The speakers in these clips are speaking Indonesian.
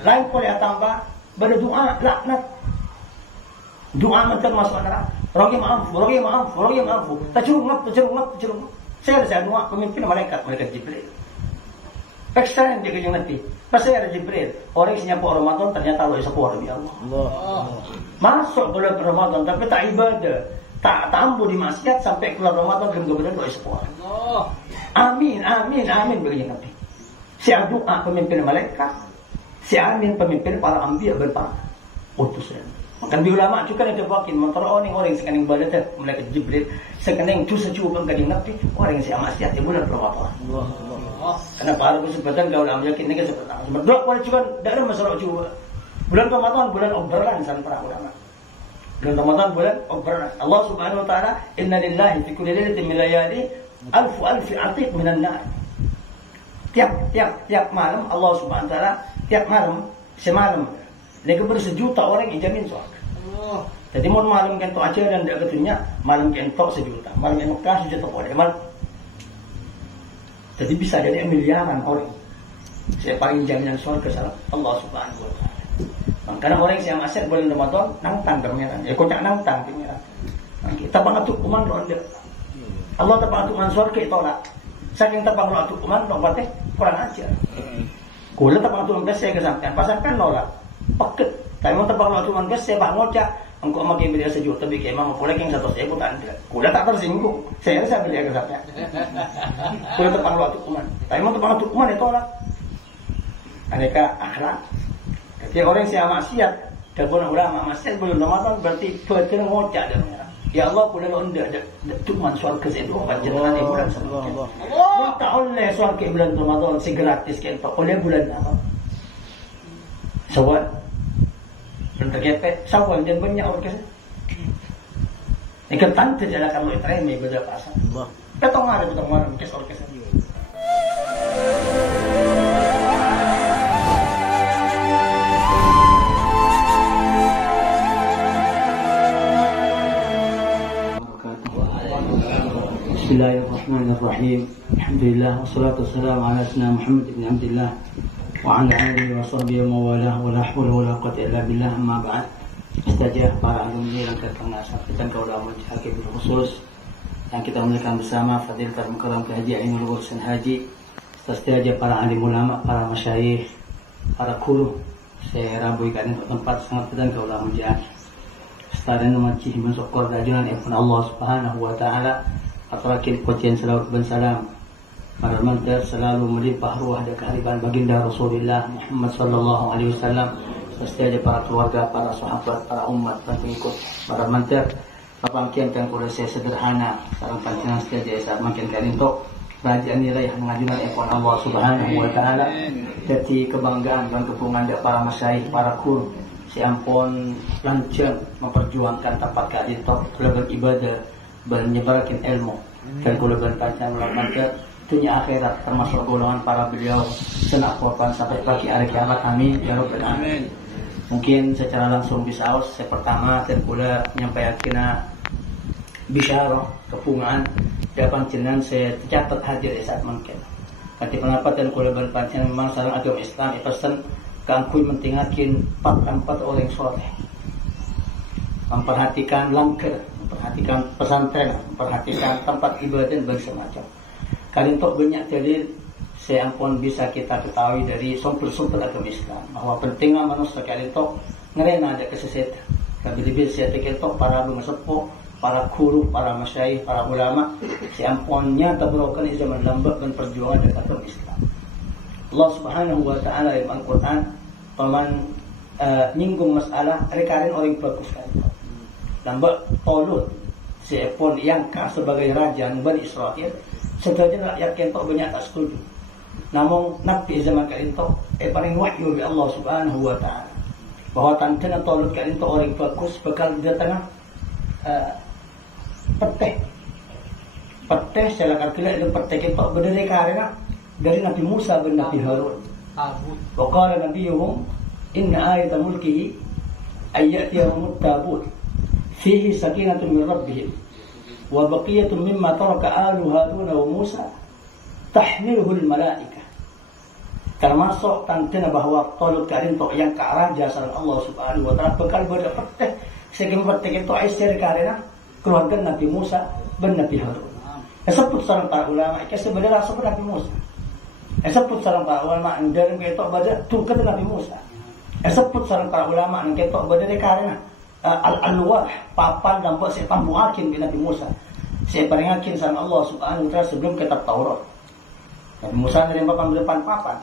Lain boleh tambah berdoa laknat. Doa mantan masuk neraka. Rogi maaf. Tercerungat. Saya doa pemimpin malaikat Jibril. Ekstern dia kejeng nanti. Pas saya ada Jibril, orang isinya Ramadan ternyata Allah sepuluh ya Allah. Masuk bulan Ramadan tapi tak ibadah, tak tambuh di maksiat sampai keluar Ramadan kemudian doa sepuluh. Amin begini nanti. Saya doa pemimpin malaikat, saya amin pemimpin para anbiya berpara utusan. Kan di ulama juga ada bakin motor orang sekarang ibadah malaikat Jibril sekarang dosa cuba kan nabi orang yang maksiat di bulan Ramadan. Karena para kesempatan kau ulama yakin ini kesempatan. Berdoa pada juga tidak ada masalah cuba. Bulan Ramadan bulan obrolan san para ulama. Bulan Ramadan bulan obrolan. Allah Subhanahu wa taala inna lillahi fi kulli lailatin min layali alfu atiq minan nar. Tiap malam Allah Subhanahu wa taala tiap malam semalam mereka bersejuta orang yang jamin surga. Jadi mau malam kentok aja dan tidak ketunya malam kentok sejuta, malam yang Mekah sejuta orang. Jadi bisa jadi miliaran orang. Saya paling jaminan surga salah Allah Subhanahu wa taala. Karena orang yang masih bulan Ramadan nangtang kemeran. Kocak nangtang kemeran. Kita pangatuk kuman ronde. Allah terpangatuk kuman surga tolak. Saking terpangatuk kuman lompatnya kurang ajar. Kula terpangatuk kuman saya kesampaian pasangkan nolak. Paket. Tapi mau terpangatuk kuman saya pak ngocak. Engkau makin beli sejuta bikin emang boleh yang 100.000 tak ada. Kula tak tersinggung. Saya rasa beli kesampaian. Kula terpangatuk kuman. Tapi mau terpangatuk kuman itu tolak. Aneka akhlak. Jadi orang yang maksiat, dan ulama maksiat belum Ramadan berarti betul ngocak dan ya Allah boleh lo ndak cuma surga itu panjenengan di bulan sebelumnya. Minta oleh surga bulan Ramadan si gratis kan oleh bulan apa? Sawal. Dan terkepet sawal dan banyak orang kesana. Ikan tante jalan kalau itu remeh beda pasang. Betul nggak kes orang kesana. Bismillahirrahmanirrahim. Alhamdulillah wassalatu wassalamu ala sayyidina Muhammad ibn Abdullah wa ala alihi wa sahbihi wa mawalah wa la haula wa la quwwata illa billah amma ba'd. Istajah para alumni yang terkenal keulama hakim khusus yang kita muliakan bersama Fadilatul Mukarram Haji Ainul Urusan Haji. Istajah para alim ulama, para masyayikh, para guru. Saya rabu ikan untuk tempat sangat dan keulama jihad. Sekarang masih mensyukur kehadiran Allah Subhanahu wa taala. Atarakin kucian salawat dan salam para mantar selalu melimpah ruah dan kehariban baginda Rasulullah Muhammad sallallahu alaihi wasallam serta para keluarga, para sahabat, para umat dan pengikut para mantar papangkian kang kula saya sederhana sareng panjenengan sedaya saat makin kalintok kerajaan nilai mengajukan ekon Allah Subhanahu wa taala jadi kebanggaan dan kepungan para masyayikh, para guru si ampun lancang memperjuangkan tempat kalintok beribadah menyebarkan ilmu dan golongan panjang melakukan dunia akhirat termasuk golongan para beliau senak korban sampai pagi hari kiamat. Amin ya rabbal alamin. Mungkin secara langsung bisa saya pertama dan pula menyampaikan bisyarah kepungan dapat jenengan saya catat hadir saat mungkin. Nanti pendapat dan golongan panjang memang sarang agama Islam pesan kangkui mentinggalkan empat orang soleh, memperhatikan langkah, memperhatikan pesantren, memperhatikan tempat ibadah dan bersemacam. Kali untuk banyak dalil saya ampun bisa kita ketahui dari sumber-sumber agama Islam bahwa pentingnya manusia kali itu ngerena ada kesesatan. Kabel-kabel saya pikir itu para sepuh, para guru, para masyayikh, para ulama saya ampunnya terbrokan di zaman lambat dan perjuangan dan agama Islam. Allah Subhanahu wa taala dalam Al-Qur'an paman nyinggung masalah rekarin orang bagus kali itu. Lambat Tolut si Epon yang sebagai raja Bani Israel sebagian rakyat kentok banyak tak setuju. Namun Nabi zaman kali itu paling wahyu oleh Allah Subhanahu wa taala bahwa tanda Tolut kali itu orang bagus bakal datang peteh secara kalkulah itu peteh itu berdiri karena dari Nabi Musa dan Nabi Harun. Wa qala nabiyuhum inna ayata mulkihi ayyatiyahum tabut fihi sakinatun min rabbihim wa baqiyatun mimma taraka alu Harun wa Musa tahmiluhu al-malaikah Termasuk tanda bahwa Talut karin tok yang ke raja sareng Allah Subhanahu wa taala bekal beda peteh segem peteh itu aisyah karena keluarga Nabi Musa dan Nabi Harun. Sebut sareng para ulama iki sebenarnya sebut Nabi Musa. Sebut sareng para ulama dalam ketok pada tuker Nabi Musa. Sebut sareng para ulama nang ketok pada karena al-alwah papan dan buat saya pambuakin bin Nabi Musa. Saya peringatkan sareng Allah Subhanahu wa taala sebelum kitab Taurat. Nabi Musa nerima papan.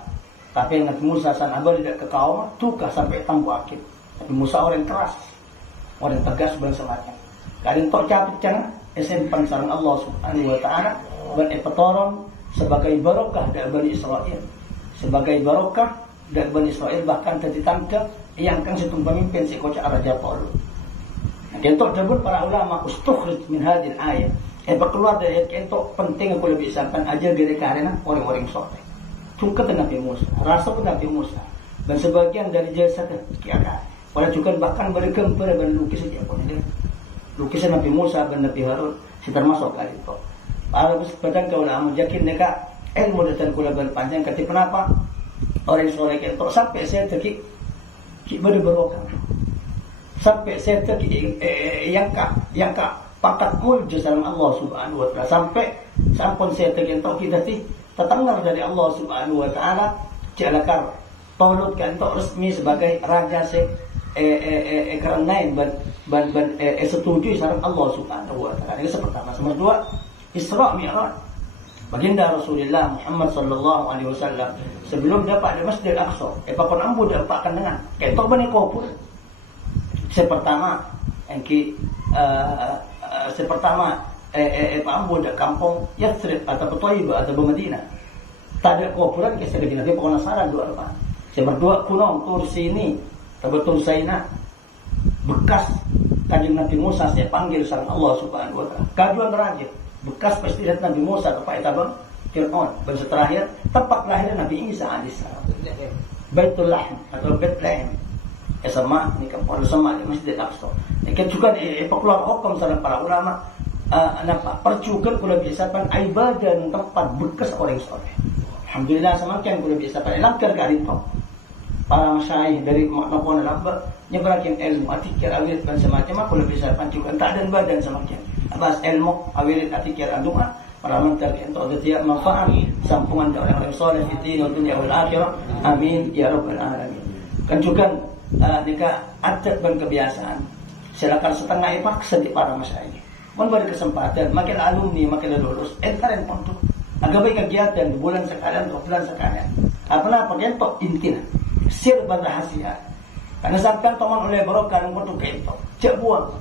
Tapi Nabi Musa san abah tidak ke kaum tukar sampai tambu akhir. Nabi Musa orang keras, orang tegas bersemacam. Kalian tok capit jangan SMP sareng Allah Subhanahu wa taala berepetoron sebagai barokah dari Bani Israel. Sebagai barokah dari Bani Israel bahkan jadi tanda yang akan situng pemimpin si kocak Raja Talut. Nah, kentok debut para ulama ustukhrij min hadil ayat. Keluar dari ayat kentok penting aku lebih sampai aja dari karena orang-orang soleh. Cungkat Nabi Musa, rasa pun Nabi Musa, dan sebagian dari jasa kiakat. Pada juga bahkan bergempar dan lukis saja pun ini. Lukisan Nabi Musa dan Nabi Harun, si termasuk kali itu. Para sepadan kau ulama yakin mereka ilmu dan kula berpanjang. Kata kenapa orang soleh itu sampai saya terki berbarokah, sampai saya terki yang kak pakat muljud dalam Allah Subhanahu wa taala sampai saya terki kita terdengar dari Allah Subhanahu wa taala jalakar Talut kan tok resmi sebagai raja kerenain ban setuju sareng Allah Subhanahu wa taala. Ini pertama. Nomor dua, Isra Mi'raj. Baginda Rasulullah Muhammad sallallahu alaihi wasallam sebelum dapat di Masjid Al-Aqsa, pakon ambu dapat dengan ketok bani kubur. Sepertama Pak Ambo ada kampung Yathrib atau Thayyibah atau Madinah. Tak ada kuburan kisah lagi Nabi penasaran dua apa. Yang berdua kuno tur sini betul Saina bekas kanjeng Nabi Musa saya panggil sang Allah Subhanahu wa taala. Kajuan terakhir bekas pestilat Nabi Musa kepada Tabang Fir'aun. Dan terakhir tempat lahir Nabi Isa alaihissalam. Baitul Lahm atau Bethlehem. Sama ni kampung sama di Masjid Al-Aqsa. Ini juga keluar hukum sareng para ulama percukan kula biasakan ibadah tempat bekas orang soleh. Alhamdulillah semakin kula biasakan langkar kali itu. Para masyayikh dari makna lamba nyebarakin ilmu atikir awilit dan semacam kula biasakan juga tak dan badan semakin. Atas ilmu awilit atikir aduma para mentar untuk dia manfaat sampungan dari orang soleh di dunia wal akhirah. Amin ya rabbal alamin. Kan juga nikah adat dan kebiasaan. Silakan setengah paksa di para masyayikh. Memberi kesempatan, makin alumni, makin lulus, kalian untuk agak baik kegiatan di bulan sekalian, 2 bulan sekalian. Apa kentok intinya, sirba rahasia. Karena sampai teman oleh barokah yang untuk kentok, cek buang.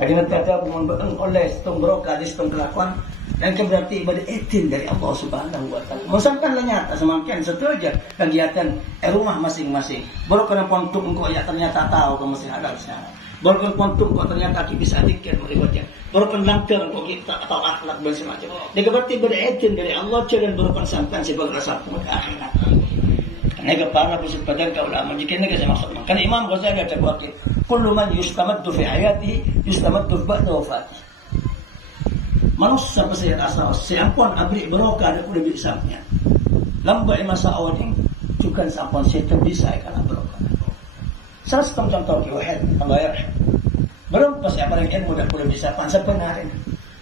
Kadang ada buang beeng oleh setong barokah di setong kelakuan, dan berarti ibadah etin dari Allah Subhanahu wa taala. Masakan nyata semakin setuju kegiatan rumah masing-masing. Barokah yang untuk engkau ya ternyata tahu kamu masih ada sekarang. Barukan pontuk kok ternyata kita bisa dikir mereka. Barukan langkar kok kita atau akhlak dan semacam. Dia berarti beretin dari Allah dan barukan sampai sebagai rasa pun akhirat. Karena para peserta kau ulama jika ini saya maksud. Karena Imam Ghazali ada wakil. Kullu man yustamaddu fi hayatihi yustamaddu ba'da wafatihi. Manusia pasti rasa seampun abri barokah ada kuda bisamnya. Lambai masa awalin juga seampun saya bisa karena barokah. Salah satu contoh kiwahid Allah yarham. Berapa siapa yang ilmu dak boleh bisa pan sebenarnya.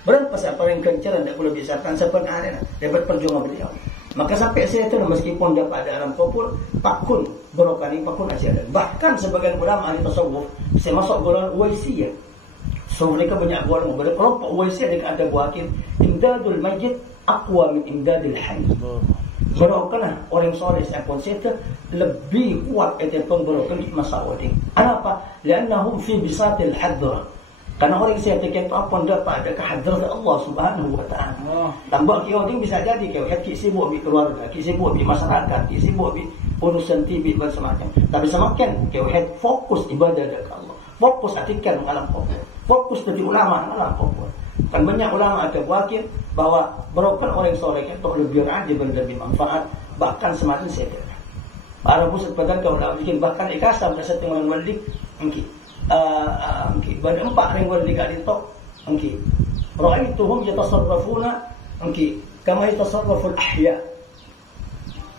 Berapa siapa yang kencaran dak boleh bisa pan sebenarnya. Dapat perjuangan beliau. Maka sampai saya itu meskipun dapat ada alam kubur, pakun berokani pakun aja. Bahkan sebagian ulama ahli tasawuf saya masuk golongan Uwaisiyah. So mereka banyak golongan berkelompok Uwaisiyah ada buatin imdadul mayyit aqwa min imdadil hayy. Berokanlah orang soleh yang konsisten lebih kuat itu pemberokan di masa awalnya. Kenapa? Karena fi bisatil hadra. Karena orang saya itu apa dapat ada kehadrat Allah Subhanahu wa taala. Tambah kau bisa jadi kau sibuk di keluarga, sibuk di masyarakat, sibuk di urusan TV dan semacam. Tapi semakin kau fokus ibadah kepada Allah, fokus atikan alam kubur, fokus jadi ulama alam kubur. Kan banyak ulama ada wakil bahwa berokan orang soleh itu lebih rajin dan lebih manfaat bahkan semakin sehat. Para pusat badan kau ulama bikin bahkan ikasam dan setengah wali mungkin pada 4 orang wali kali itu mungkin ra'aituhum yatasarrafuna mungkin kama yatasarraful ahya.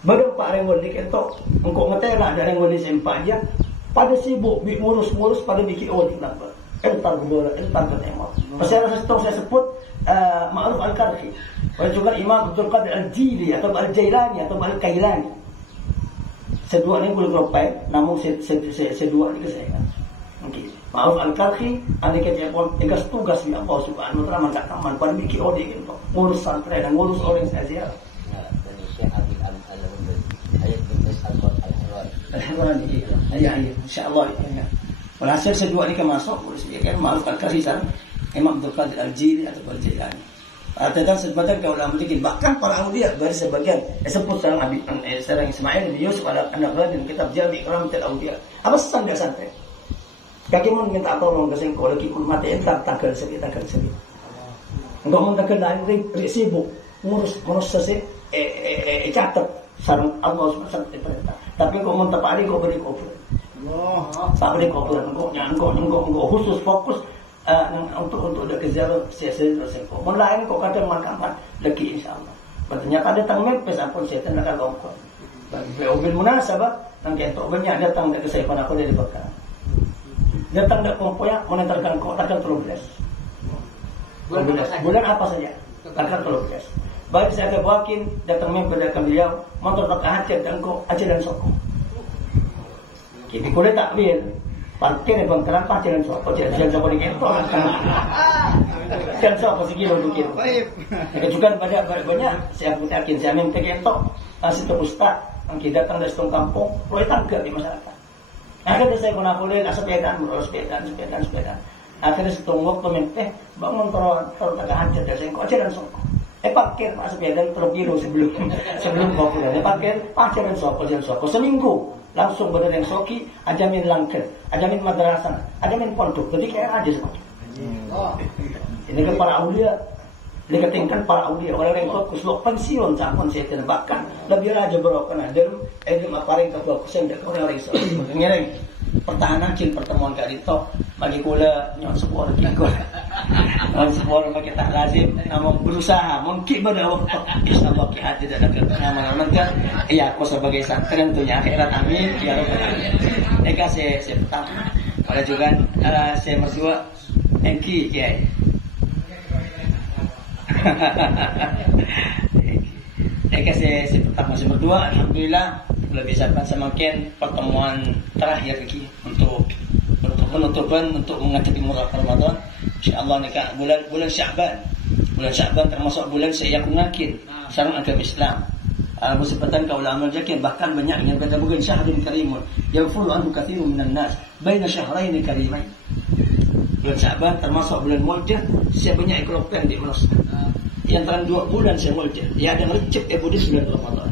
Badan Pak Renggon di kentok, engkau ngetera ada Renggon di sempat aja, pada sibuk, ngurus-ngurus pada bikin kenapa? Entar bola, entar ketemu. Saya sebut Ma'ruf Al-Karhi. Dan juga Imam Abdul Qadir Al-Jili atau Al-Jailani atau Al-Kailani. Sedua ni boleh keropai, namun sedua ni saya kan. Okey. Ma'ruf Al-Karhi, anda kata pun tugas tugas di Allah Subhanahu wa taala mandak taman pada bikin odi gitu. Ngurus santri dan ngurus orang saja. Al-Hadrani ya insyaallah ya. Walhasil sedua ni masuk kan Ma'ruf Al-Karhi sana Imam Abdul Qadir Al-Jili atau Al-Jailani. Tentang sebagian ulama mungkin bahkan para aulia dari sebagian sebut sarang Ismail bin Yusuf ada anak dan kitab Jami' Ikramul Aulia. Apa sangat santai. Kaki mun minta tolong ke sengko lagi pun mati entar tagal sedikit. Engkau mun tagal lain sibuk ngurus sesi catat sarang Allah SWT perintah. Tapi kau mun tapari kau beri kopi. Tak boleh kopi engkau khusus fokus untuk kejar siasat tersengko. Mun lain kau kadang makan lagi insyaallah. Ternyata datang mepes apun setan nak kau. Bagi bil munasabah nang kentok banyak datang dekat saya aku dari Mekah. Datang dak kompoya monetarkan kau takkan 13. Bulan apa saja? Takkan 13. Baik saya ada wakil datang memberdakan beliau motor tak hajat dan kau aja dan sokong. Kini kulit tak bil. Parkir ni bang kenapa jalan sokong jalan sokong di kentok. Jalan sokong segilo dukir. Juga banyak saya yakin saya minta kentok situ ustaz yang datang dari setengah kampung mulai tangkap di masyarakat. Akhirnya saya guna boleh sepedaan. Akhirnya setunggu pemimpin bangun terus hancur dan saya kok jalan sokong. Parkir pak sepeda terbiru sebelum kau pulang. Parkir jalan sokong seminggu langsung benar yang soki ajamin langker, ajamin madrasah, ajamin pondok. Jadi kayak aja semacam. Ini kan para aulia. Dikatakan para aulia orang yang fokus lo pensiun campur saya bahkan lebih raja berapa ada aparing kefokusan dari orang Islam. Ngereng pertahanan cil pertemuan kali itu bagi kula nyon sebuah lagi sebuah bagi tak lazim namun berusaha mungkin pada waktu insyaallah kita tidak ada kenangan kan iya aku sebagai santri tentunya akhirat amin ya rabbal alamin. Eka saya pertama pada juga saya mertua Enki ya. Saya pertama saya berdua alhamdulillah lebih sabar semakin pertemuan terakhir lagi untuk menutupan untuk menghadapi bulan Ramadan insyaallah nikah bulan Sya'ban termasuk bulan saya yakin sarang agama Islam bersebatan kau ulama jakin bahkan banyak yang kata bukan syahrul karimun yafulu anhu katsirun minan nas baina syahrayn karimain. Bulan Sya'ban termasuk bulan Mu'jah saya banyak ikropen di Malaysia. Yang antara 2 bulan saya Mu'jah. Ya ada merecep budis bulan Ramadan.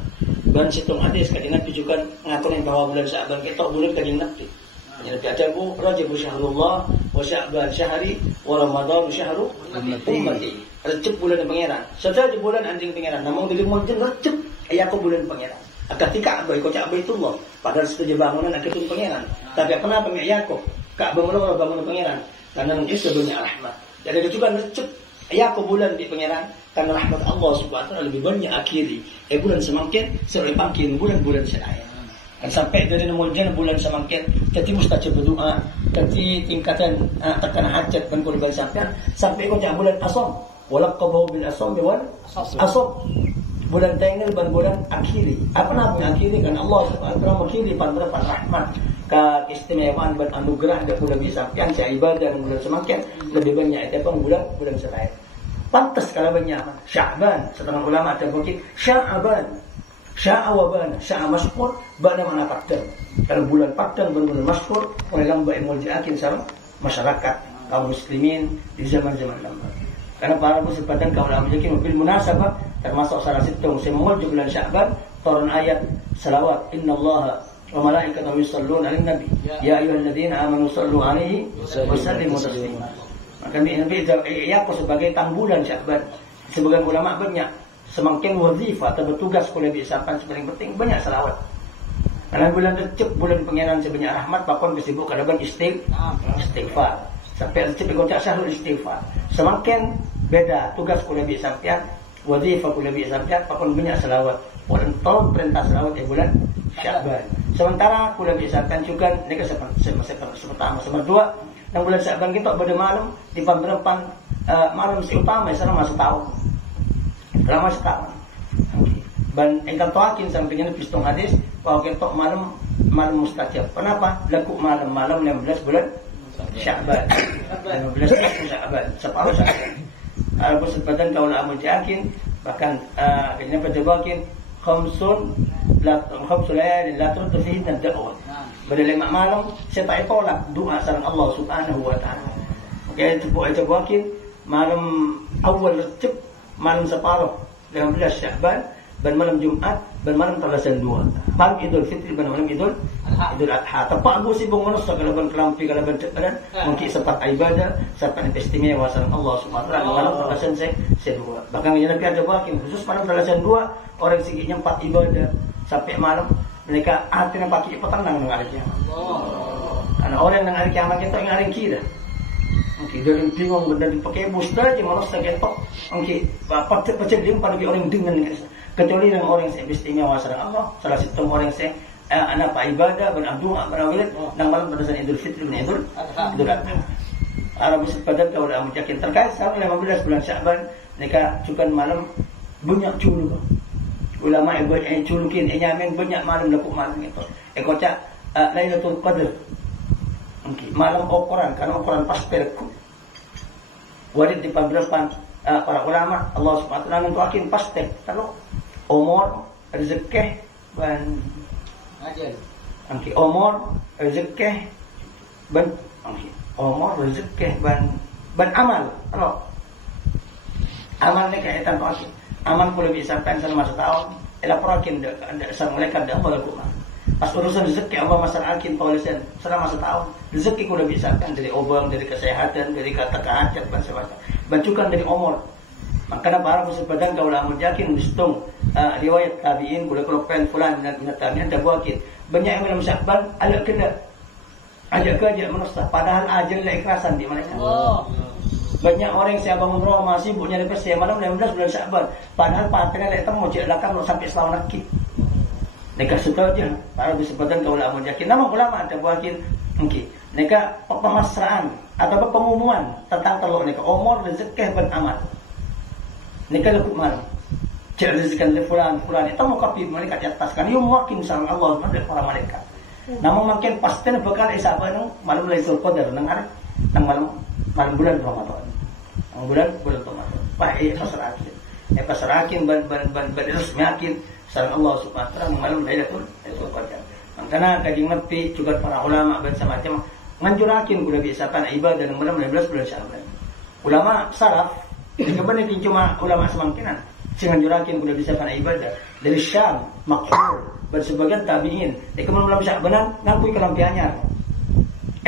Dan situng hadis kadang Nabi juga ngaturin bahwa bulan Sya'ban kita bulan kadang Nabi. Jadi ada bu Rajab syahrullah wa Sya'ban syahri wa Ramadan syahru ummati. Recep bulan pangeran. Saja bulan anjing pangeran. Namun di Mu'jah recep aku bulan pangeran. Ketika Ka'bah ikut Baitullah padahal setuju bangunan akitun pangeran. Tapi kenapa Yakub Ka'bah mula bangunan pangeran? Karena mungkin sebenarnya rahmat. Jadi juga necep aku bulan di pangeran karena rahmat Allah Subhanahu wa taala lebih banyak akhiri. Bulan semakin semakin bulan-bulan saya. Dan sampai dari Mu'jah bulan semakin jadi mustajab berdoa, jadi tingkatan tekan hajat dan kurban sampai kau bulan Asham. Walaqabahu bil Asham wal Asham. Bulan Tainil dan bulan akhiri. Apa namanya akhiri? Kan Allah Subhanahu wa taala mengakhiri pada rahmat. Keistimewaan dan anugerah dan bulan bisa kan saya ibadah dan bulan semakin lebih banyak itu bulan selain pantas kalau banyak Sya'ban setengah ulama ada bukit Sya'ban Sya'awaban Sya'amasykur bana mana padang kalau bulan padang dan bulan masykur oleh lamba emuljakin sama masyarakat kaum muslimin di zaman-zaman lama karena para bersepatan kaum ulama yakin bil munasabah termasuk salah satu musim bulan Sya'ban turun ayat salawat innallaha wa malaikatahu yusholluna 'alan nabi ya ayyuhalladzina amanu shallu 'alaihi wa sallimu taslima. Maka Nabi aku sebagai bulan Sya'ban sebagian ulama banyak semakin wazifah atau bertugas kuliah di Sya'ban paling penting banyak salawat. Karena bulan Recep bulan pangeran sebanyak rahmat pakon kesibuk kadang istighfar. Sampai Recep ikut syahrul istighfar. Semakin beda tugas kuliah di Sya'ban wazifah kuliah di Sya'ban pakon banyak salawat. bulan tahun perintah selawat bulan Sya'ban. Sementara kula biasakan juga nika pertama dua dan bulan Sya'ban kita pada malam di pamberpan malam si utama selama setahun. Selama setahun. Dan engkau tahu sampai dengan pistung hadis bahwa kita malam mustajab. Kenapa? Laku malam 15 bulan Sya'ban. 15 bulan Sya'ban. Separuh Sya'ban. Kalau sebadan kau nak yakin bahkan ini pejabakin khamsun layalin la turdu fihi ad-da'wah. Pada 5 malam saya tak tolak doa sareng Allah Subhanahu wa taala. Okey, pejabakin malam awal Rajab, malam separuh 15 Sya'ban, dan malam Jumat, dan malam Talasan 2. Malam Idul Fitri, dan malam Idul Adha. Tepat aku sibuk manusia kalaban kelampi, kalaban cekaran, mungkin sempat ibadah, sempat istimewa sareng Allah Subhanahu wa taala. Malam Talasan saya 2. Bahkan yang Nabi ada bakin khusus malam Talasan 2, orang sikitnya 4 ibadah sampai malam mereka artinya pakai petang nang hari kiamat. Karena orang nang hari kiamat kita yang hari kita. Okey, dia bingung benda dipakai bus dah je manusia ketok. Okey, bapak dia pada orang dengan kecuali dengan orang yang istimewa sareng Allah, salah satu orang yang anak ibadah berdoa berawil dan malam pada Idul Fitri dan Idul Adha. Arab sepadan kau dah yakin terkait sama 15 bulan Sya'ban mereka cukan malam banyak culu. Ulama banyak culukin nyamin banyak malam lekuk malam itu. Kocak Lailatul Qadar. Okey, malam ukuran karena ukuran pas perku. Warid di pemberpan para ulama Allah Subhanahu wa taala mentuakin pasti kalau umur rezeki dan ajal. Okey, umur rezeki dan umur rezeki dan amal. Kalau amal ni kaitan tuakin. Amal boleh bisa selama setahun. Ela perakin ada sang malaikat dah boleh kuat. Pas urusan rezeki Allah masyarakat polisian selama setahun rezeki kuda bisa kan dari obang, dari kesehatan, dari kata hajat dan sebagainya. Bacukan dari umur. Makanya para sepadan kau lah yakin distung riwayat tabiin boleh kelompok fulan dan tabiin ada buakin. Banyak yang dalam Sya'ban agak kena ajak kerja manusia padahal ajal ikhlasan di mana. Banyak orang yang saya bangun rumah masih sibuk nyari pes malam 16 bulan Sya'ban padahal partainya datang mau cek belakang sampai setahun lagi. Mereka suka aja para disebutkan ke ulama yakin. Nama ulama ada buatin okey. Mereka pemasrahan atau pengumuman tentang telur mereka umur rezeki dan amal. Mereka lekuk malam. Cek rezeki fulan itu mau kapi mereka di atas kan. Ia makin sama Allah pada para malaikat. Namun makin pasti bakal isabah nang malam Lailatul Qadar nang hari nang malam bulan Ramadan. Bulan Ramadan. Baik pasrahin. Pasrahin ban resmi yakin sareng Allah Subhanahu wa taala malam Lailatul Qadar. Makanya kajing Nabi juga para ulama dan semacam nganjurakin kuda biasakan ibadah dalam malam 15 bulan Sya'ban. Ulama salaf kebenar cuma ulama semangkinan sing nganjurakin kuda biasakan ibadah dari Syam, Makhul dan sebagian tabi'in. Di malam Sya'ban ngakui kelampiannya.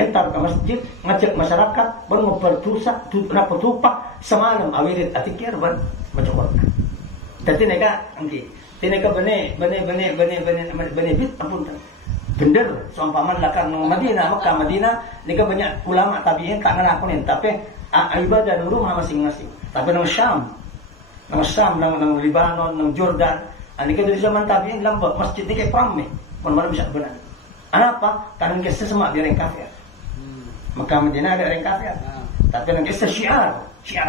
Entar ke masjid ngajak masyarakat baru berdosa rapat tupak semalam awirit atikir ban baca Quran. Jadi mereka angki tineka bene bit ampun bener seumpaman lakang Madinah Mekah Madinah nika banyak ulama tabi'in tak ngelakuin tapi ibadah di rumah masing-masing tapi nang Syam nang Lebanon nang Jordan nika dari zaman tabi'in lambak masjid nika prameh pun malam bisa benar apa karena kisah semak dia orang kafir Mekah Madinah ada orang kafir tapi nang kisah syiar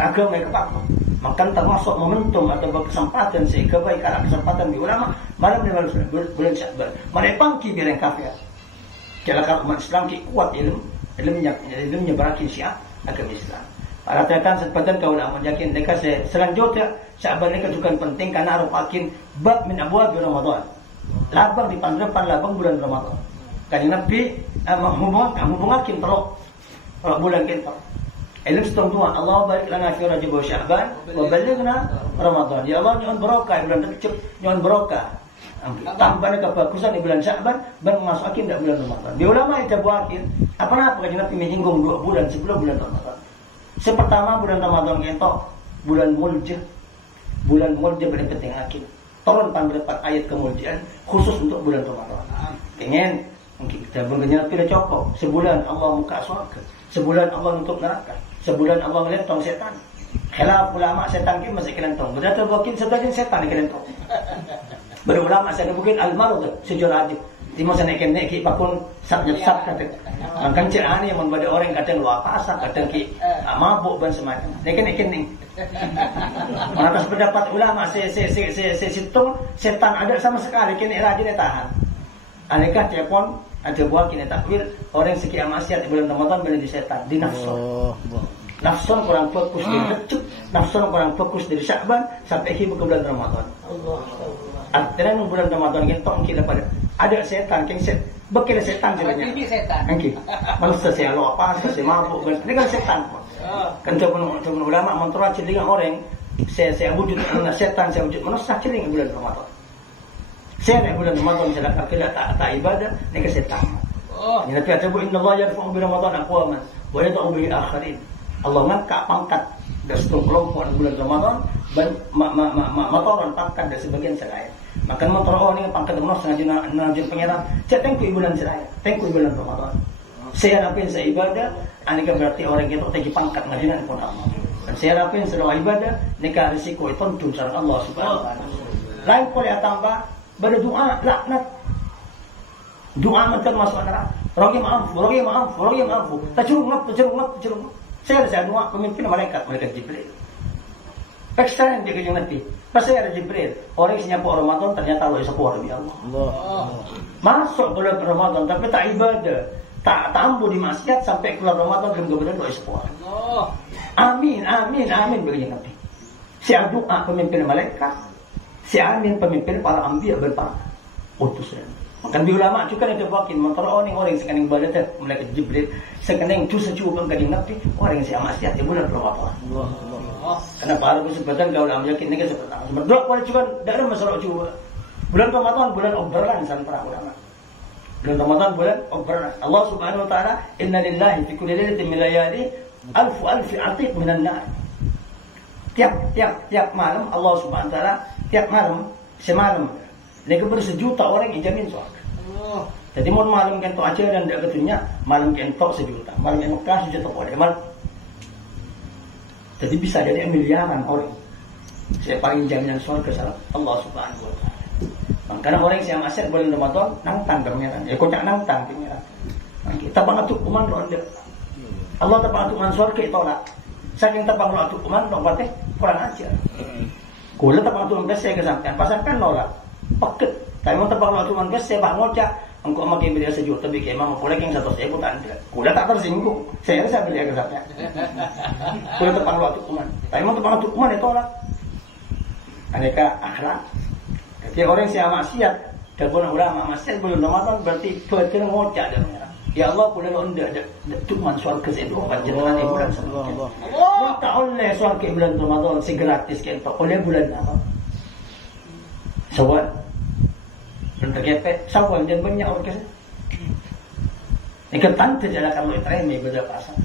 agama mereka apa maka termasuk momentum atau kesempatan sehingga baik ada kesempatan di ulama malam bulan Sya'ban mereka pangki biar yang kafir kalau umat Islam kuat ilmunya berakin syiah agama Islam para tetan sepadan kau ulama yakin mereka selanjutnya Sya'ban mereka juga penting karena arupakin bab min abwab Ramadan labang di pandepan labang bulan Ramadan kan Nabi menghubungkan teruk bulan kita ilmu setengah dua Allah barik lana fi Rajab wa Sya'ban wa balighna Ramadan. Ya Allah nyon barokah bulan Rajab nyon barokah. Tambahnya kebagusan di bulan Sya'ban dan masukin di bulan Ramadan. Di ulama itu buatin apa kajian Nabi menyinggung 2 bulan sebelum bulan Ramadan. Pertama bulan Ramadan itu bulan Muljah. Bulan Muljah paling penting akhir. Turun beberapa ayat kemuliaan khusus untuk bulan Ramadan. Pengen kita mengenal tidak cukup. Sebulan Allah muka surga. Sebulan Allah untuk neraka. Sebulan Allah melentong setan. Khilaf ulama setan ki masih kelentong. Berarti bukin sebagian setan kelentong. Berulama saya mungkin al-marad sejurah Timur sana naik pakun sab kata. Kan cerani yang membuat orang kadang luar pasar, kadang mabuk dan semacam. Naik ni. Atas pendapat ulama saya situng setan ada sama sekali kini rajin tahan. Aneka telepon ada buah kini takwil orang sekian maksiat di bulan Ramadan menjadi setan di nafsu. Nafsu kurang fokus dari Rejab, nafsu kurang fokus dari Sya'ban sampai ke bulan Ramadan. Artinya bulan Ramadan kita kita pada ada setan, bekil setan sebenarnya. Ini setan. Angki. Manusia saya lo apa, saya mabuk. Ini kan setan. Kan teman ulama mentora celing orang. Saya wujud setan, saya wujud manusia celing bulan Ramadan. Saya nak bulan Ramadan saya tak ibadah, ini ke setan. Ini tapi ada inna Allah yarfa'u bi Ramadan aqwaman wa yad'u bi akharin. Allah ngangkat pangkat dari seluruh kelompok bulan Ramadan dan motoran pangkat dari sebagian selain. Maka motor orang yang pangkat manusia ngajin pangeran, saya tengku bulan seraya, tengku bulan Ramadan. Saya rapin saya ibadah, anika berarti orang itu tegi pangkat ngajinan pun Allah. Dan saya rapin sedoa ibadah, nika risiko itu tentu cara Allah Subhanahu wa taala. Lain boleh tambah berdoa laknat. Doa mantan masuk neraka. Rogi maaf. Tercerung. Saya doa pemimpin malaikat Jibril. Ekstern dia kejung nanti. Pas saya ada Jibril, orang yang nyapu Ramadan ternyata Allah sepuluh demi Allah. Masuk bulan Ramadan tapi tak ibadah, tak tambu di maksiat sampai keluar Ramadan belum kemudian doa sepuluh. Amin begini nanti. Si doa pemimpin malaikat, si amin pemimpin para anbiya berpara utusan. Makan di ulama juga ada bakin motor orang sekarang ibadah malaikat Jibril sekarang tu secuba gading nabi orang yang maksiat di bulan Ramadan. Karena para kesempatan kau dalam yakin ini kesempatan. Berdoa pada juga tidak ada masalah juga. Bulan Ramadan bulan obrolan san para ulama. Bulan Ramadan bulan obrolan. Allah Subhanahu wa taala inna lillahi fi kulli lailatin min layali alfu atiq minan nar. Tiap malam Allah Subhanahu wa taala tiap malam semalam mereka bersejuta orang yang jamin surga. Jadi mau malam kentok aja dan tidak ketunya malam kentok sejuta, malam yang Mekah sejuta orang. Jadi bisa jadi miliaran orang. Saya paling jaminan surga salah Allah Subhanahu wa taala. Karena orang yang masih bulan Ramadan nangtang pangeran. Kocak nangtang pangeran. Kita pangatuk kuman lo anda. Allah terpangatuk kuman surga tolak. Saking terpangatuk kuman lo berarti kurang ajar. Kula terpangatuk kuman saya kesampaian pasangkan nolak. Paket. Tapi mau terpangatuk kuman saya bak ngocak. Engkau makin beli sejuta bikin emang boleh yang 100.000 tak ada. Kula tak tersinggung. Saya beli kesampaian. Kula terpangatuk kuman. Tapi mau terpangatuk kuman itu tolak. Aneka akhlak. Jadi orang yang maksiat dan ulama maksiat belum Ramadan berarti betul ngocak dan ya Allah boleh lo ndak cuma surga itu panjenengan di bulan sebelumnya. Minta oleh surga bulan Ramadan si gratis kita oleh bulan apa? Sawal. Dan terkepet sawal dan banyak orang kes. Ikan tante jalan kalau treme beda pasang.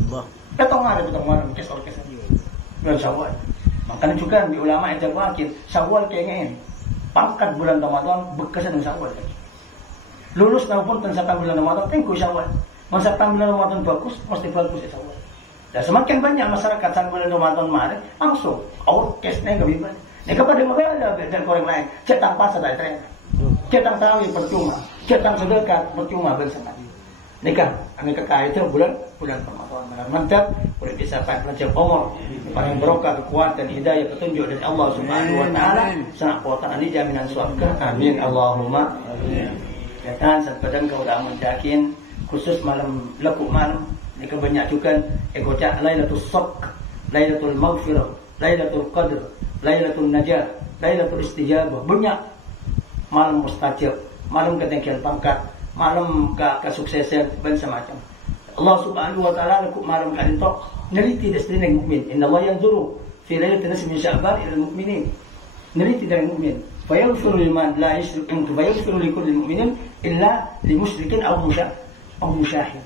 Betul ada kes orang kes. Bulan sawal. Makanya juga di ulama yang jago akhir sawal kengeng. Pangkat bulan Ramadan bekesan dengan Syawal. Lulus maupun tensatan bulan Ramadan tengku Syawal. Masa bulan Ramadan bagus, mesti bagus ya Syawal. Dan semakin banyak masyarakat sang bulan Ramadan kemarin langsung orkes nih gak bisa. Nih kepada mereka ada dan orang lain. Cetang pasar dari tren. Cetang tawi percuma. Cetang sedekah percuma bersama. Nikah, kami kekait itu bulan Ramadan. Mantap, boleh bisa panjang umur, paling berkah, kekuatan, hidayah, petunjuk dari Allah Subhanahu wa taala. Sangat kuatan ini jaminan surga. Amin Allahumma. Dan sepadang kau dah menjakin khusus malam lekuk malam. Ini kebanyak juga ekocak Lailatul Sabq, Lailatul Maghfirah, Lailatul Qadr, Lailatul Najah, Lailatul Istijabah. Banyak malam mustajab, malam ketinggian pangkat, malam kesuksesan dan semacam. Allah Subhanahu wa taala lekuk malam kali itu neliti dari orang mukmin. Inna Allah yanzuru fi lailatin nisfi min Sya'ban ila al-mu'minin. Neliti dari mukmin. Fa yaghfiru liman la yushrik bihi wa yaghfiru li kulli mu'minin illa li musyrikin aw musyahid.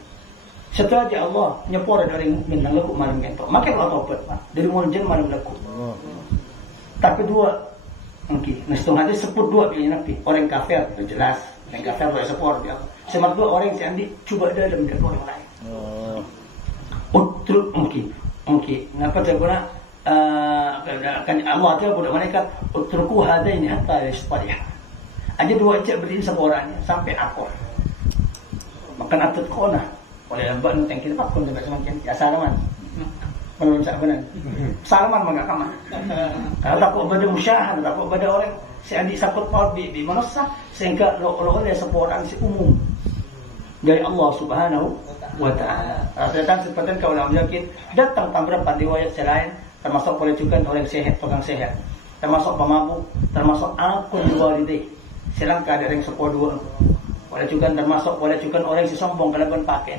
Setelah dia Allah nyepor dari mukmin dan lekuk malam itu. Maka Allah taubat dari muljan malam lekuk. Tapi dua mungkin nestung hati seput dua pilih nabi. Orang kafir jelas. Orang kafir boleh sepor dia. Semak dua orang yang andi cuba dalam dengan orang lain. Utruk mungkin. Kenapa saya guna kan Allah Taala pada malaikat utruku hadaini hatta yastaliha. Aja dua cek berdiri seorangnya sampai akor. Makan atut kona. Oleh lambat nuteng kita pak kun sampai semakin ya salaman. Belum sak benar. Salaman mangga kamar. Kalau takut pada musyahan, takut pada orang si adik sakut paut di manusia sehingga lo oleh seorang si umum dari Allah Subhanahu wa taala. Datang seperti kau nak yakin datang beberapa riwayat selain termasuk boleh juga orang sehat, tukang sehat. Termasuk pemabuk, termasuk akun walidai. Silangkah ada yang sepuluh boleh juga termasuk boleh juga orang si sombong kalaban pakai.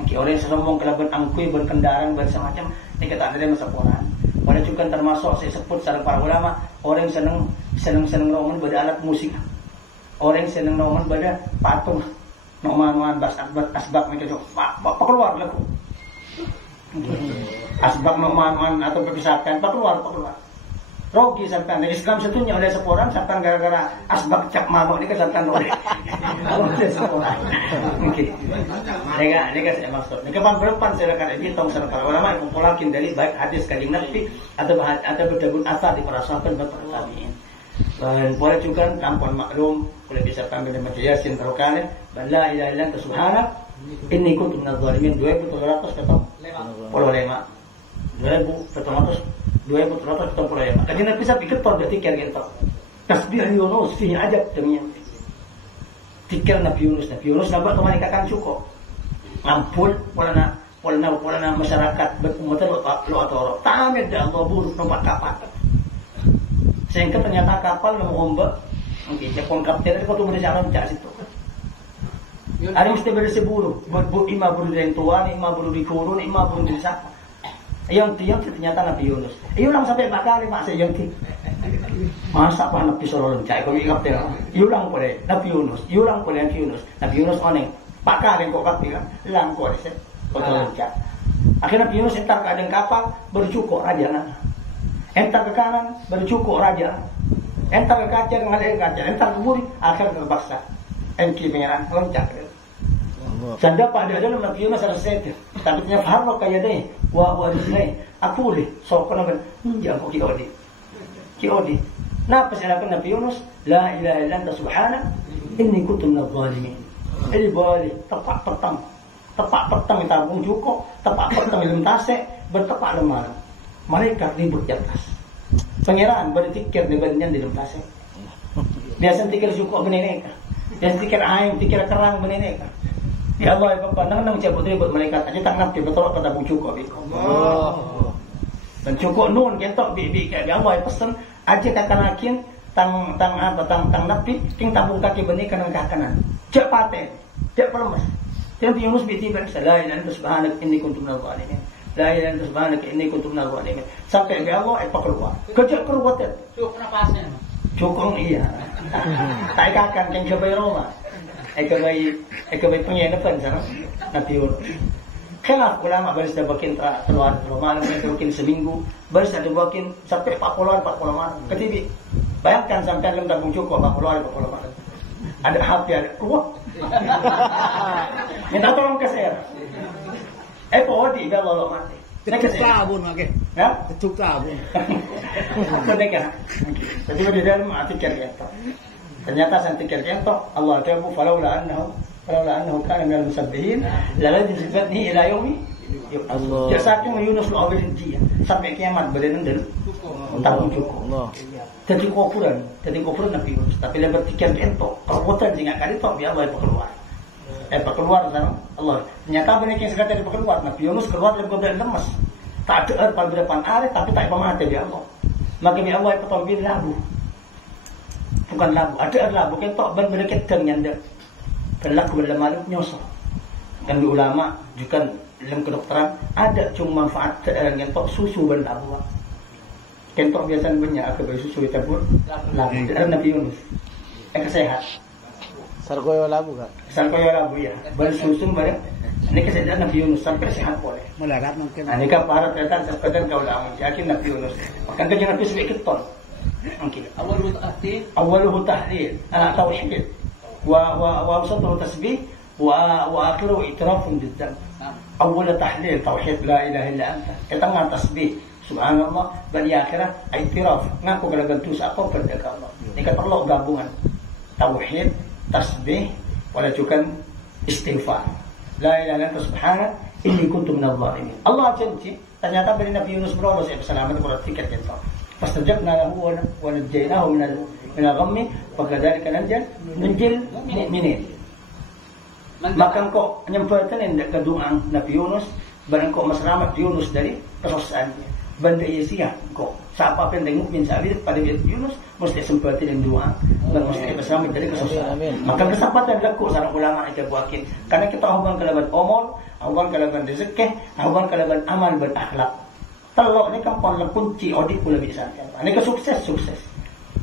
Mungkin orang si sombong kalaban angkui berkendaraan bersemacam ini kata ada yang seporan. Boleh juga termasuk si sebut sareng para ulama orang seneng roman pada alat musik. Orang seneng roman pada patung. Noman asbak mereka pak keluar lagu. Asbak noman atau berpisahkan pak keluar. Rogi sampai Islam satunya oleh seorang sampai gara-gara asbak cap mabuk ini kesampean oleh seorang. Mungkin. Mereka saya maksud. Mereka berpan saya akan hitung serta ulama yang mengumpulkan dari baik hadis kanjeng Nabi atau berdabun asar di para sahabat dan para tabi'in. Dan boleh juga kampung maklum boleh bisa panggil dengan Yasin terkali. La ilaha illa anta subhanak inni kuntu minadz zalimin 2300 ketemu. 2.745. Kajian Nabi sabi keton dia tikir gitu. Tasbih Yunus fihi ajab demikian. Tikir Nabi Yunus nampak teman ikan cukup. Ngampul polana masyarakat berumat lo atau tamet dah Allah buruk nomor kapal. Sehingga ternyata kapal yang mengombak, mungkin Jepang kapten itu waktu berjalan cak situ. Ada mesti bersih buru, ima buru yang tua, ima buru di kurun, ima buru di siapa. Yang tiang ternyata Nabi Yunus. Ulang sampai bakal masa yang ti. Masa apa Nabi Sallallahu Alaihi Wasallam kapten. Ulang boleh Nabi Yunus, ulang boleh Nabi Yunus. Nabi Yunus oneng. Bakal yang kok kapten, lang kok deh. Betul cak. Akhirnya Nabi Yunus entar ke kapal bercukup raja nak. Entar ke kanan bercukup raja. Entar ke kaca dengan kaca. Entar ke buri akhir terbaksa. Engki pengiran loncat. Sanda pada dalam Nabi Yunus ada setir. Tapi ternyata harus kaya deh. Wah disini. Aku boleh. So kenapa? Jangan kau kiodi. Napa sih Nabi Yunus? La ilaha illa anta subhanak inni kuntu minadz zalimin. Ini boleh tepak petang tabung cukup, tepak petang ilmu tasek, bertepak lemar. Mereka ribut di atas. Pangeran bertikir di badannya di dalam tasek. Biasa tikir cukup benenek. Biasa tikir aing, tikir kerang benenek. Ya Allah, Bapak, nang cabut ribut malaikat aja tak ngerti betul apa tabung cukup. Allah. Dan cukup nun kentok bi kayak Allah pesen aja kata nakin tang nabi king tabung kaki benih kanan kanan. Cek paten, cek pelemas. Yang Yunus binti berkata, la ilaha illa anta subhanak inni kuntu minadz zalimin. La ilaha illa anta subhanak inni kuntu minadz zalimin. Sampai ke Allah keluar. Kerja keluar tu. Cukup napasnya. Cukup iya. Tak akan yang kebai Roma. Kebai penyenepan sana. Nabi Yunus. Khilaf ulama baris dah bakin keluar malam mereka bakin seminggu baris ada bakin sampai 40 malam. Ketibi. Bayangkan sampai dalam tabung cukup 40 malam. Ada hati ada keluar. Minta tolong ke saya. Podi dah lalu mati. Ketuk tabun lagi. Ya? Ketuk tabun. Ketika. Jadi di dalam mati kerja. Ternyata santi kerja itu Allah tahu falaula annahu kana minal musabbihin la yajzibatni ila yaumi Allah. Saking Yunus lo awalin dia sampai kiamat berenang dan tabung cukup. Jadi kufuran Nabi Yunus. Tapi lebar tikir entok perbuatan jangan kali tok biar Allah keluar sana Allah. Ternyata banyak yang sekali dari keluar Nabi Yunus keluar dari gobel lemes. Tak ada pada depan hari tapi tak pemati dia Allah. Maka dia Allah petombil labu. Bukan labu, ada labu kentok ban berdekat dengan dia. Berlaku berlama nyosor. Kan di ulama juga dalam kedokteran ada cuma manfaat kentok susu ban labu. Kentok biasanya banyak aku susu itu pun labu. Ada Nabi Yunus. Sehat. Sarkoyo labu kak? Sarkoyo labu ya. Bersusun bareng. Ini kesehatan Nabi Yunus sampai sehat boleh. Melarat mungkin. Ini kan para ternyata seperti kau dah yakin Nabi Yunus. Makan kerja Nabi sebagai keton. Mungkin. Awaluhu tahlil. Tauhid. Wa wasatuhu tasbih. Wa akhiruhu itirafun bidzam. Awal tahlil tauhid la ilaha illa anta. Ketengah tasbih. Subhanallah. Dan di akhirat itiraf. Ngaku kalau gantus apa pada Allah. Ini kata Allah gabungan. tauhid, tasbih, walajukan istighfar. La ilaha illa anta subhanak inni kuntu minadh dhalimin. Allah janji, ternyata dari Nabi Yunus berdoa saya selamat kepada tiket itu. Fastajabna lahu wa najjaynahu min al-ghammi wa kadzalika nunjil mu'minin. Maka engkau nyempatkan ke doa Nabi Yunus, barang engkau selamat Yunus dari kesosaannya. Banda Yesia engkau siapa pun yang mukmin saat pada Yunus mesti sempatin doa dan mesti berselamat dari kesosakan. Maka kesempatan laku sarang ulama itu buakin. Karena kita hubungan kalaban omol, hubungan kalaban rezeki, hubungan kalaban amal dan akhlak. Telok ni kan pon kunci audit pula bisa. Ni ke sukses.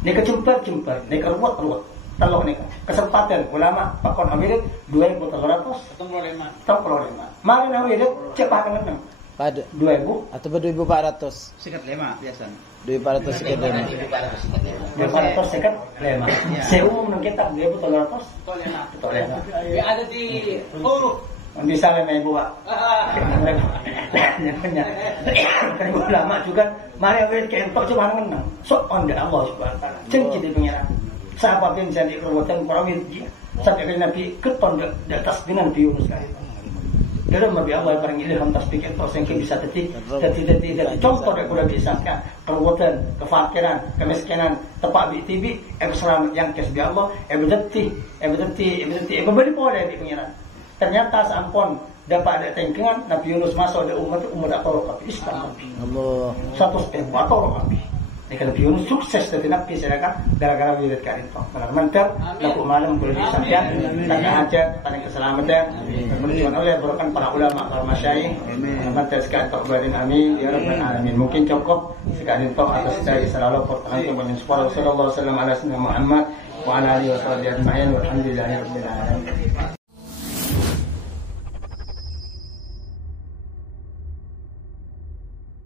Ni ke jemper, ni ke ruwet. Telok ni kesempatan ulama pakon Amerik 2.300 45. Mari na wirid cepat kan. Pada 2.000 atau 2.400 Sikat lema biasa. 2.400 sekian lima. 200 sekat lema. Seumum nang kita 2.300 lema. Ada di Bisa lema ibu pak. Kan ulama juga mari wirid ke entok cuma menang. So on the Allah subhanahu wa taala. Janji di pengiran. Siapa pun jadi perbuatan perawit dia. Sampai ke Nabi keton di atas binan Yunus kan. Dalam Nabi Allah barang ilham tasbih itu sehingga bisa jadi contoh yang sudah disangka perbuatan kefakiran kemiskinan tepat tibi selamat yang kasih Allah ebedeti memberi boleh di pengiran. Ternyata sampun dapat ada tengkengan Nabi Yunus masuk ada umat atau Islam Allah 100 atau Nabi. Jika Nabi Yunus sukses dari Nabi sedangkan gara-gara wirid kain itu. Benar-benar laku malam boleh disampaikan tanya aja tanya keselamatan kemudian oleh berkan para ulama para masyayikh benar sekali tak berin amin ya rabbal alamin. Mungkin cukup sekali itu atas dari selalu pertanyaan yang menyesuaikan sallallahu alaihi wasallam ala sayyidina Muhammad wa ala alihi wasallam ajma'in walhamdulillahi rabbil alamin.